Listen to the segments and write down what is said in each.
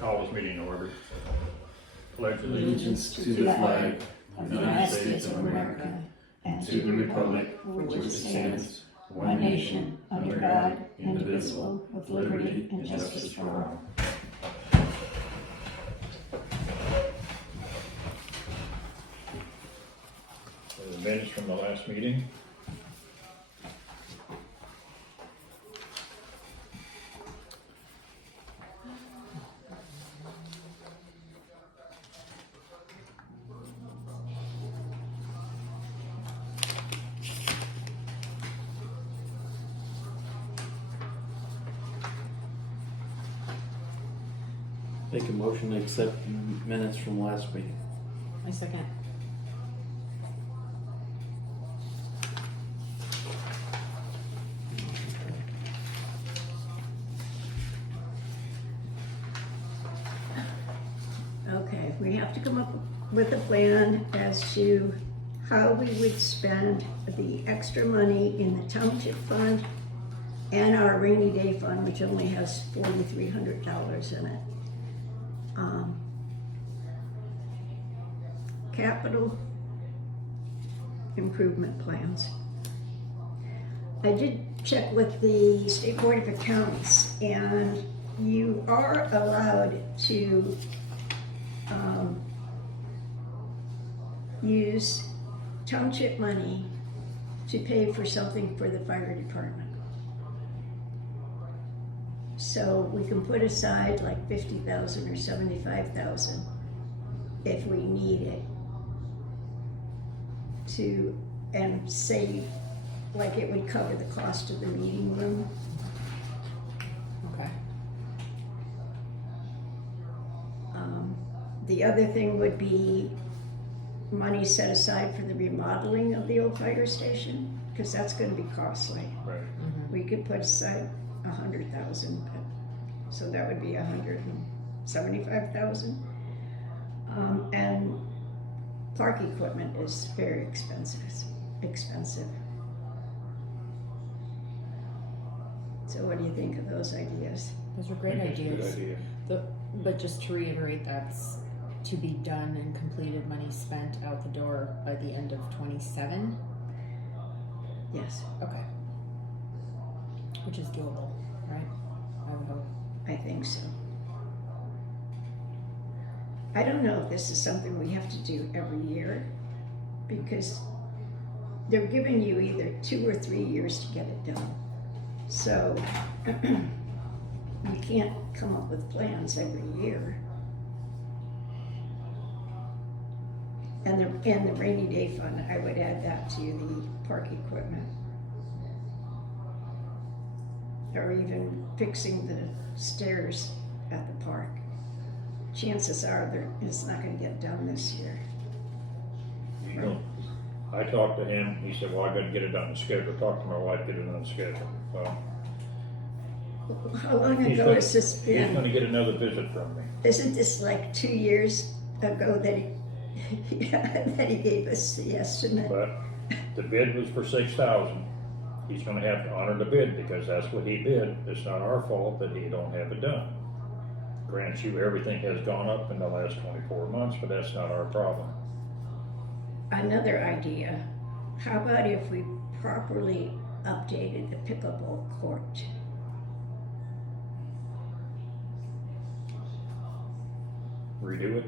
Call this meeting to order. Pledge Allegiance to the flag of the United States of America and to the republic for which it stands, one nation, under God, indivisible, with liberty and justice for all. The minutes from the last meeting. Make a motion to accept minutes from last meeting. I second. Okay, we have to come up with a plan as to how we would spend the extra money in the township fund and our rainy day fund, which only has $4,300 in it. Capital improvement plans. I did check with the State Board of Accounts, and you are allowed to use township money to pay for something for the fire department. So we can put aside like $50,000 or $75,000 if we need it to, and save, like it would cover the cost of the meeting room. Okay. The other thing would be money set aside for the remodeling of the old fire station, because that's gonna be costly. Right. We could put aside 100,000, so that would be 175,000. And park equipment is very expensive. So what do you think of those ideas? Those are I great think it's a good ideas. idea. But just to reiterate, that's to be done and completed, money spent out the door by the end of 27? Yes, Okay. Which is doable, right? I would hope. I think so. I don't know if this is something we have to do every year, because they're giving you either 2 or 3 years to get it done. So you can't come up with plans every year. And the rainy day fund, I would add that to the park equipment. Or even fixing the stairs at the park. Chances are it's not gonna get done this year. You know, I talked to him, he said, well, I gotta get it on the schedule, talk to my wife, get it on the schedule. Well, How long he's ago gonna- has this He's been? gonna get another visit from me. Isn't this like 2 years ago that he, that he gave us the estimate? But the bid was for 6,000. He's gonna have to honor the bid because that's what he bid. It's not our fault that he don't have it done. Grant you, everything has gone up in the last 24 months, but that's not our problem. Another idea, how about if we properly updated the pickleball court? Redo it.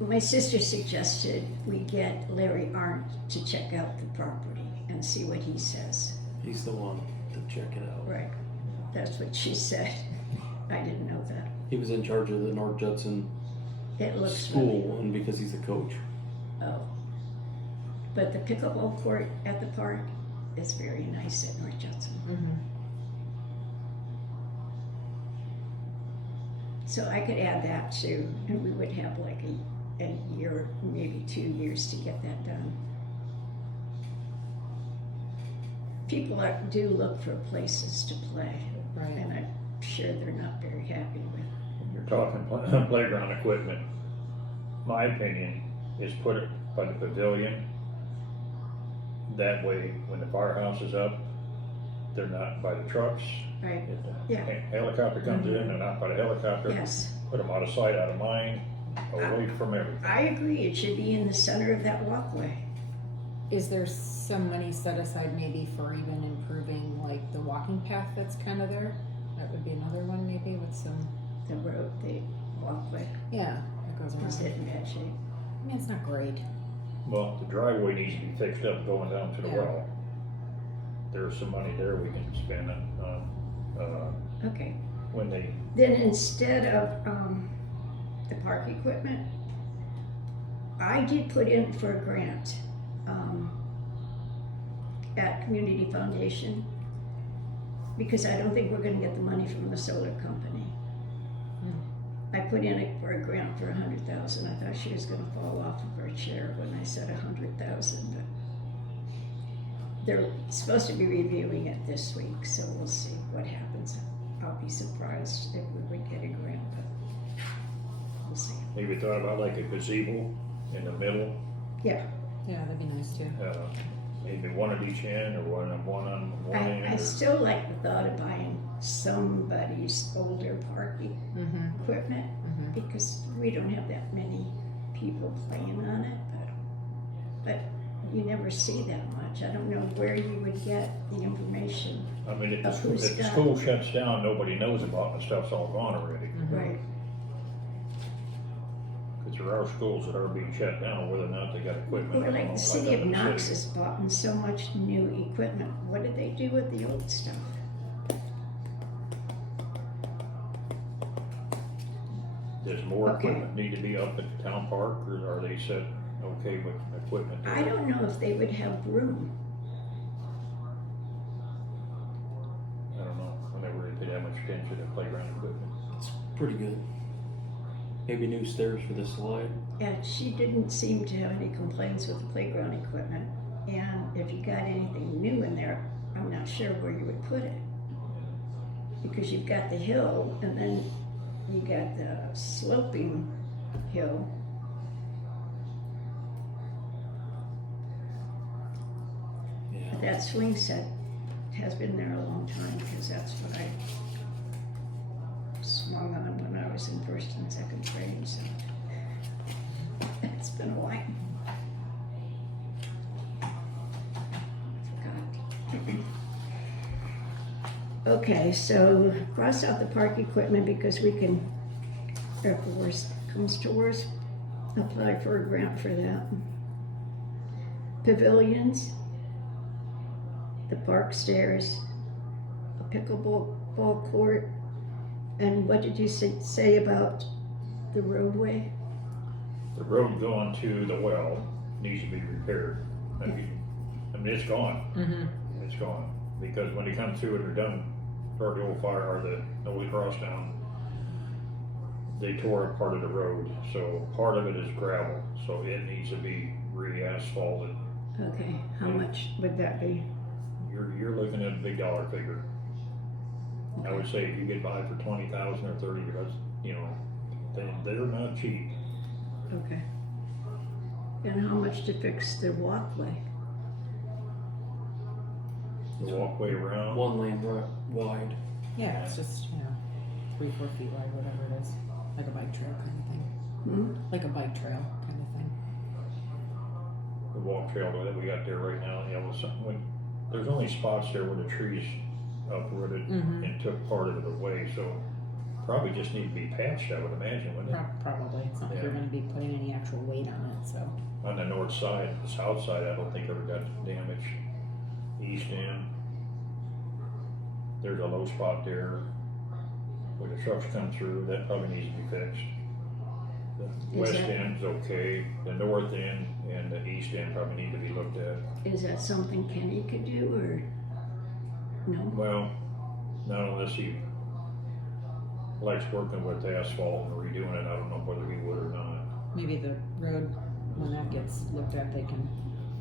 My sister suggested we get Larry Arndt to check out the property and see what he says. He's the one to check it out. Right, that's what she said. I didn't know that. He was in charge of the North Judson It looks school, and because he's a coach. funny. Oh. But the pickleball court at the park is very nice at North Judson. Mm-hmm. So I could add that too, and we would have like a year, maybe 2 years to get that done. People do look for places to play, Right. and I'm sure they're not very happy with. When you're talking playground equipment, my opinion is put it by the pavilion. That way, when the firehouse is up, they're not by the trucks. right, If the Yeah. helicopter comes in, they're not by the helicopter. yes. Put them out of sight, out of mind, away from everything. I agree, it should be in the center of that walkway. Is there some money set aside maybe for even improving like the walking path that's kind of there? That would be another one maybe with some, The road, the walkway, yeah, that goes is around. it in bad shape? I mean, it's not great. Well, the driveway needs to be fixed up going down to the Yeah. well. There's some money there we can spend on, Okay, when they, then instead of, the park equipment, I did put in for a grant, at Community Foundation, because I don't think we're gonna get the money from the solar company. I put in it for a grant for 100,000. I thought she was gonna fall off of her chair when I said 100,000, but they're supposed to be reviewing it this week, so we'll see what happens. I'll be surprised if we would get a grant, but we'll see. maybe thought about like a gazebo in the middle, Yeah, Yeah, that'd be nice too. maybe one at each end or one on one I end. still like the thought of buying somebody's older parking Mm-hmm. equipment, because we don't have that many people playing on it, but you never see that much. I don't know where you would get the information. I mean, if the, Of who's if the got- school shuts down, nobody knows about it, the stuff's all gone already. Right. Cause there are schools that are being shut down, whether or not they got equipment. Or I don't like know, the city up of in the Knox city. has bought in so much new equipment. What did they do with the old stuff? Does more Okay. equipment need to be up at the town park, or are they set okay with equipment? I don't know if they would have room. I don't know, I never really paid that much attention to playground equipment. It's pretty good. Maybe new stairs for the slide. And she didn't seem to have any complaints with the playground equipment. And if you got anything new in there, I'm not sure where you would put it. Because you've got the hill, and then you got the sloping hill. Yeah. That swing set has been there a long time, because that's what I swung on when I was in first and second grade, so it's been a while. I forgot. Okay, so cross out the park equipment because we can, if the worst comes to worst, apply for a grant for that. Pavilions, the park stairs, a pickleball ball court, and what did you say about the roadway? The road going to the well needs to be repaired. I mean, it's gone, Mm-hmm. it's gone, because when they come through and they're done, or the old fire, or the Noe Cross down, they tore up part of the road, so part of it is gravel, so it needs to be re-asphalted. Okay, how much would that be? You're looking at a big dollar figure. I would say if you get by for 20,000 or 30, that's, you know, they're not cheap. Okay. And how much to fix the walkway? The walkway around. One lane wide. Yeah, it's just, 3-4 feet wide, whatever it is. Like a bike trail kind of thing. Hmm? Like a bike trail kind of thing. The walk trail that we got there right now, there's only spots there where the trees uprooted Mhm. and took part of it away, so probably just need to be patched, I would imagine, wouldn't it? Probably. It's not like you're Yeah. going to be putting any actual weight on it, so. On the north side, the south side, I don't think ever got damaged. East end, there's a low spot there where the trucks come through, that probably needs to be fixed. The Is west that- end's okay, the north end and the east end probably need to be looked at. Is that something Kenny could do, or no? Well, not unless he likes working with asphalt and redoing it, I don't know whether he would or not. Maybe the road, when that gets looked at, they can.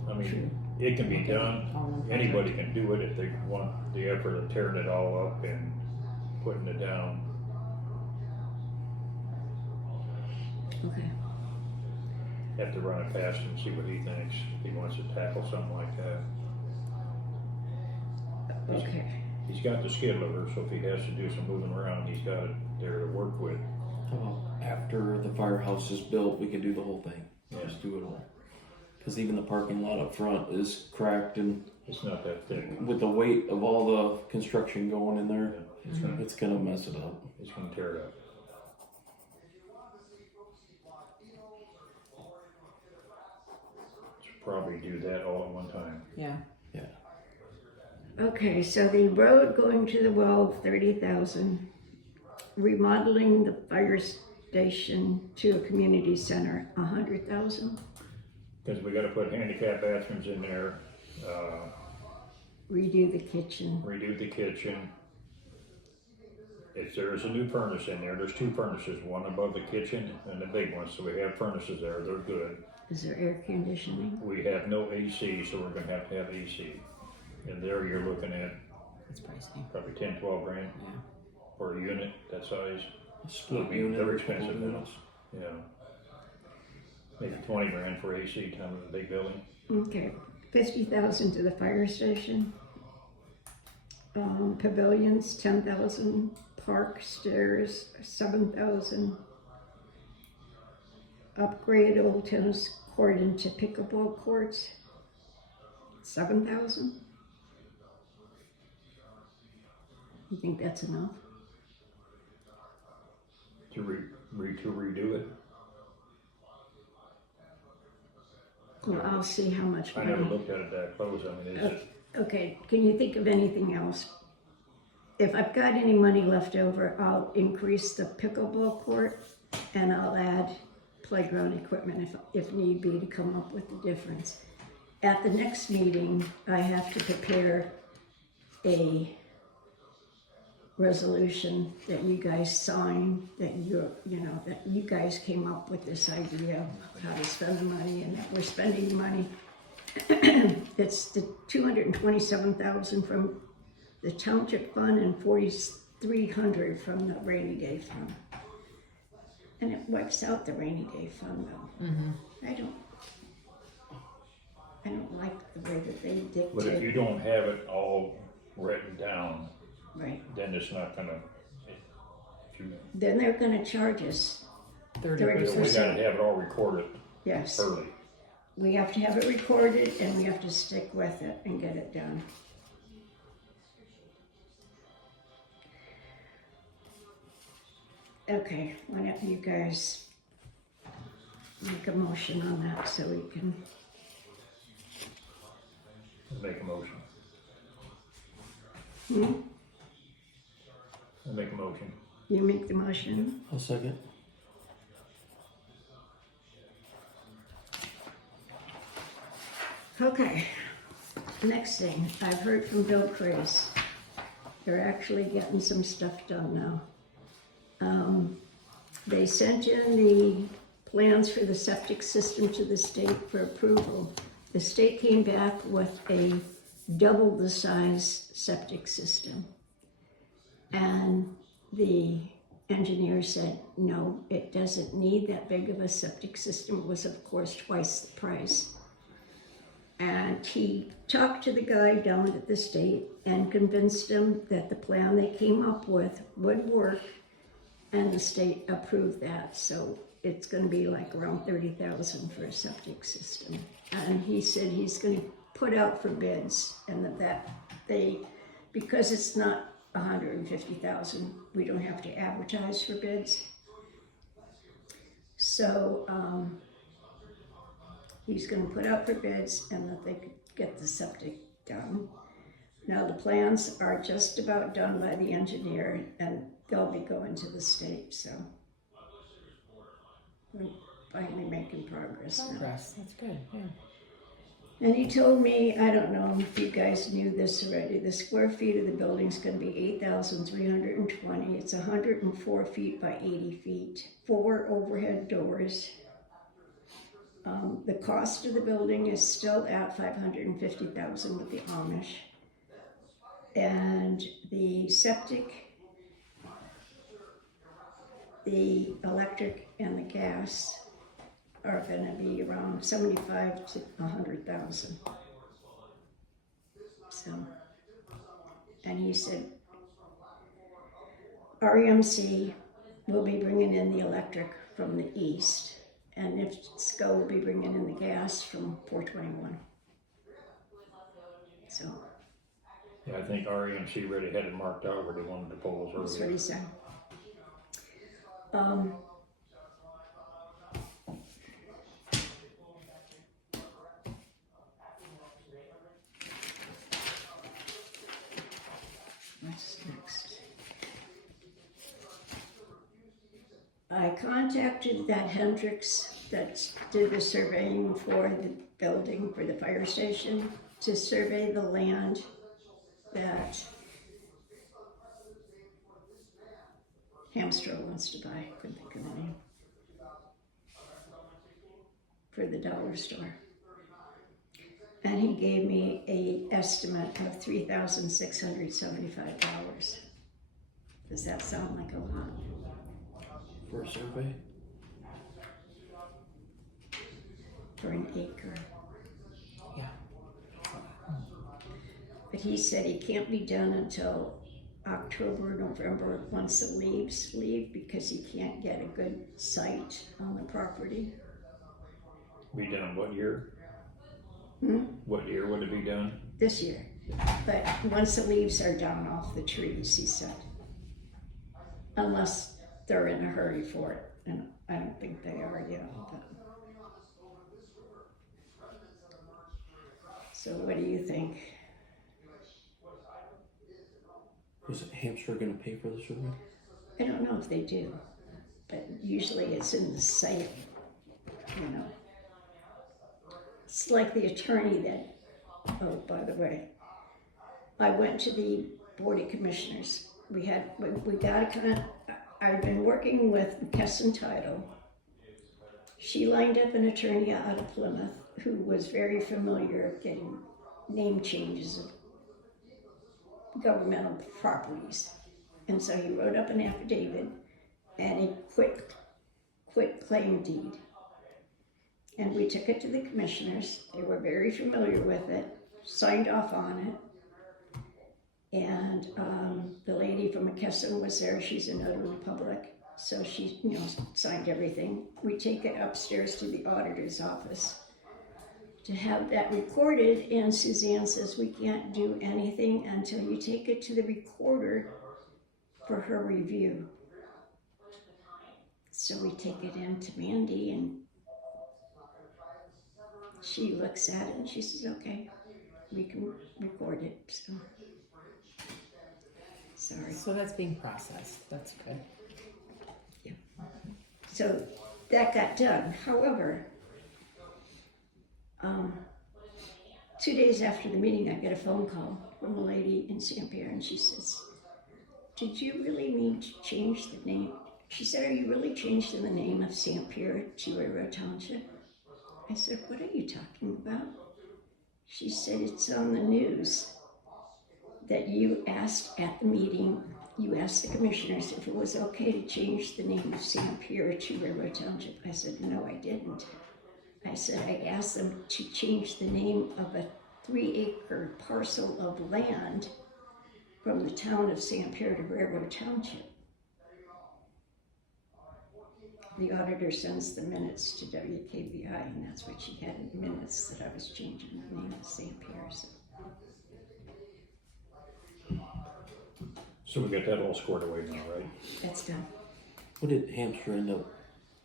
I mean, it can be done, all in one project. anybody can do it if they want the effort of tearing it all up and putting it down. Okay. Have to run it past him, see what he thinks, if he wants to tackle something like that. Okay. He's got the skid loader, so if he has to do some moving around, he's got it there to work with. After the firehouse is built, we can do the whole thing. Yeah. Just do it all. Because even the parking lot up front is cracked, and It's not that thick. with the weight of all the construction going in there, Yeah, it's gonna mess it up. it's gonna tear it up. Should probably do that all at one time. Yeah. Okay, so the road going to the well, 30,000. Remodeling the fire station to a community center, 100,000. Because we gotta put handicap bathrooms in there, Redo the kitchen. redo the kitchen. If there's a new furnace in there, there's two furnaces, one above the kitchen and the big one, so we have furnaces there, they're good. Is there air conditioning? We have no AC, so we're gonna have to have AC. And there you're looking at It's pricey. probably 10, 12 grand Yeah. for a unit that size. Split They're unit, expensive couple now. units. Yeah. Maybe 20 grand for AC time of a big building. Okay, 50,000 to the fire station. Pavilions, 10,000. Park stairs, 7,000. Upgrade old tennis court into pickleball courts, 7,000. You think that's enough? To redo it. Well, I'll see how much I never money. looked at it that close. I mean, is it, Okay, can you think of anything else? If I've got any money left over, I'll increase the pickleball court and I'll add playground equipment if need be to come up with the difference. At the next meeting, I have to prepare a resolution that you guys sign, that that you guys came up with this idea of how to spend the money and that we're spending the money. It's the 227,000 from the Township fund and 4,300 from the rainy day fund. And it wipes out the rainy day fund though. I don't like the way that they dictate. but if you don't have it all written down, Right, then it's not gonna, if you, then they're gonna charge us. 30%. we gotta have it all recorded Yes, early. we have to have it recorded and we have to stick with it and get it done. Okay, why don't you guys make a motion on that so we can, Make a motion. hmm? I'll make a motion. You make the motion? I'll second. Okay, next thing, I've heard from Bill Craze. They're actually getting some stuff done now. They sent in the plans for the septic system to the state for approval. The state came back with a double the size septic system. And the engineer said, no, it doesn't need that big of a septic system. It was, of course, twice the price. And he talked to the guy down at the state and convinced him that the plan they came up with would work, and the state approved that. So it's gonna be like around 30,000 for a septic system. And he said he's gonna put out for bids, and that they, because it's not 150,000, we don't have to advertise for bids. So, he's gonna put out for bids and that they could get the septic done. Now, the plans are just about done by the engineer and they'll be going to the state, so. We're finally making progress now. Progress, that's good, yeah. And he told me, I don't know if you guys knew this already, the square feet of the building's gonna be 8,320. It's 104 feet by 80 feet, 4 overhead doors. The cost of the building is still at $550,000 with the Amish. And the septic, the electric and the gas are gonna be around 75 to 100,000. So, and he said, REMC will be bringing in the electric from the east, and if SCO will be bringing in the gas from 421. So Yeah, I think REMC already had it marked out where they wanted the poles that's what earlier. he said. What's next? I contacted that Hendricks that did the surveying for the building for the fire station to survey the land that Hamster wants to buy. Couldn't think of the name. For the dollar store. And he gave me a estimate of $3,675. Does that sound like a lot? For a survey? For an acre? Yeah. But he said it can't be done until October, November, once the leaves leave, because he can't get a good site on the property. Be done what year? Hmm? What year would it be done? This year. But once the leaves are down off the trees, he said. Unless they're in a hurry for it, and I don't think they are yet. But. So what do you think? Is Hamster gonna pay for the survey? I don't know if they do, but usually it's in the sale, you know. It's like the attorney that, oh, by the way, I went to the Board of Commissioners. We got a I've been working with McKesson Title. She lined up an attorney out of Plymouth who was very familiar getting name changes of governmental properties. And so he wrote up an affidavit and a quit claim deed. And we took it to the commissioners. They were very familiar with it, signed off on it. And the lady from McKesson was there. She's a notary public. So she, signed everything. We take it upstairs to the auditor's office to have that recorded. And Suzanne says, we can't do anything until you take it to the recorder for her review. So we take it in to Mandy, and she looks at it and she says, okay, we can record it. So, sorry. So that's being processed. That's good. Yeah. So that got done. However, 2 days after the meeting, I get a phone call from a lady in St. Pierre, and she says, did you really mean to change the name? She said, are you really changing the name of St. Pierre to Railroad Township? I said, what are you talking about? She said, it's on the news that you asked at the meeting, you asked the commissioners if it was okay to change the name of St. Pierre to Railroad Township. I said, no, I didn't. I said, I asked them to change the name of a 3-acre parcel of land from the town of St. Pierre to Railroad Township. The auditor sends the minutes to WKBI, and that's what she had in the minutes, that I was changing the name of St. Pierre. So we got that all squared away now, right? That's done. What did Hamster end up?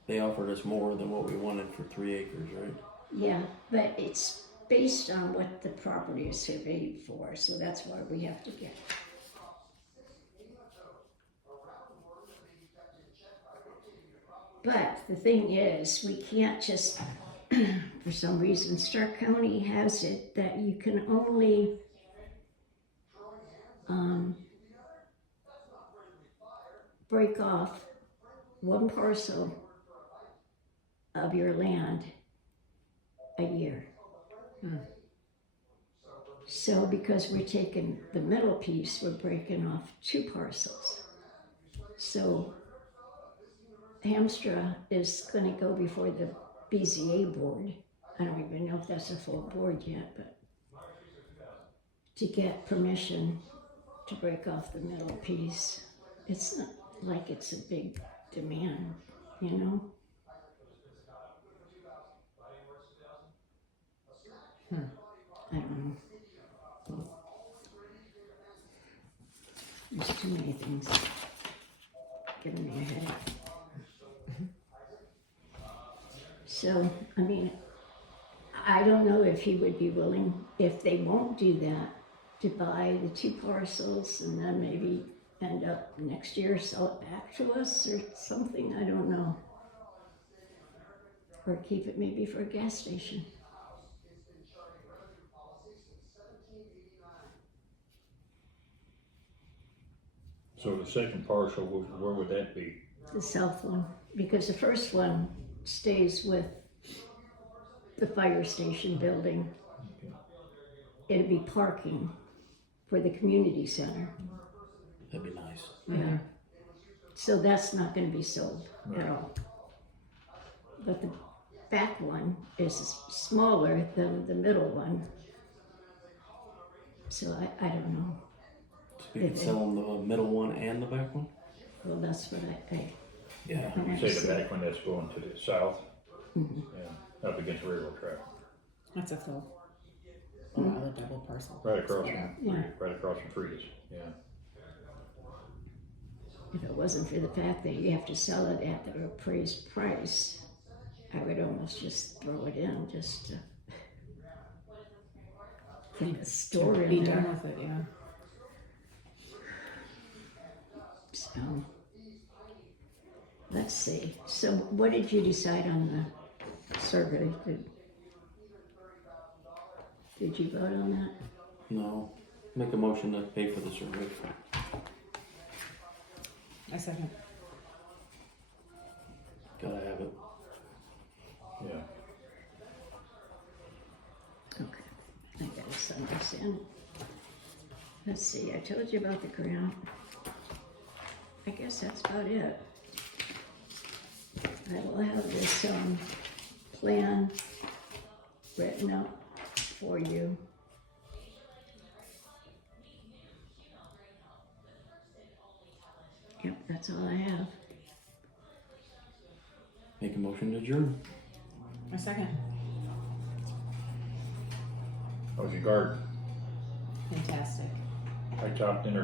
They offered us more than what we wanted for 3 acres, right? Yeah, but it's based on what the property is surveyed for, so that's why we have to get. But the thing is, we can't just, for some reason, Stark County has it that you can only break off one parcel of your land a year. So because we're taking the middle piece, we're breaking off 2 parcels. So Hamstra is going to go before the BZA board. I don't even know if that's a full board yet, but to get permission to break off the middle piece. It's not like it's a big demand, you know? I don't know. There's too many things giving me a headache. So, I mean, I don't know if he would be willing, if they won't do that, to buy the 2 parcels and then maybe end up next year sell it back to us or something, I don't know. Or keep it maybe for a gas station. So the second parcel, where would that be? The south one, because the first one stays with the fire station building. It'd be parking for the community center. That'd be nice. Yeah. So that's not gonna be sold at all. But the back one is smaller than the middle one. So I don't know. So we could sell them the middle one and the back one? Well, that's what I Yeah. You say the back one that's going to the south? Yeah, up against railroad track, That's a full. Another double parcel. right across Yeah. from Frida's, yeah. If it wasn't for the fact that you have to sell it at the appraised price, I would almost just throw it in just to keep a store Be in done there. with it, yeah. So, let's see. So what did you decide on the survey? Did you vote on that? No. Make a motion to pay for the survey. I second. Gotta have it. Yeah. Okay, I gotta send this in. Let's see, I told you about the grant. I guess that's about it. I will have this, plan written up for you. Yep, that's all I have. Make a motion to adjourn. I second. How's your garden? Fantastic. I chopped in her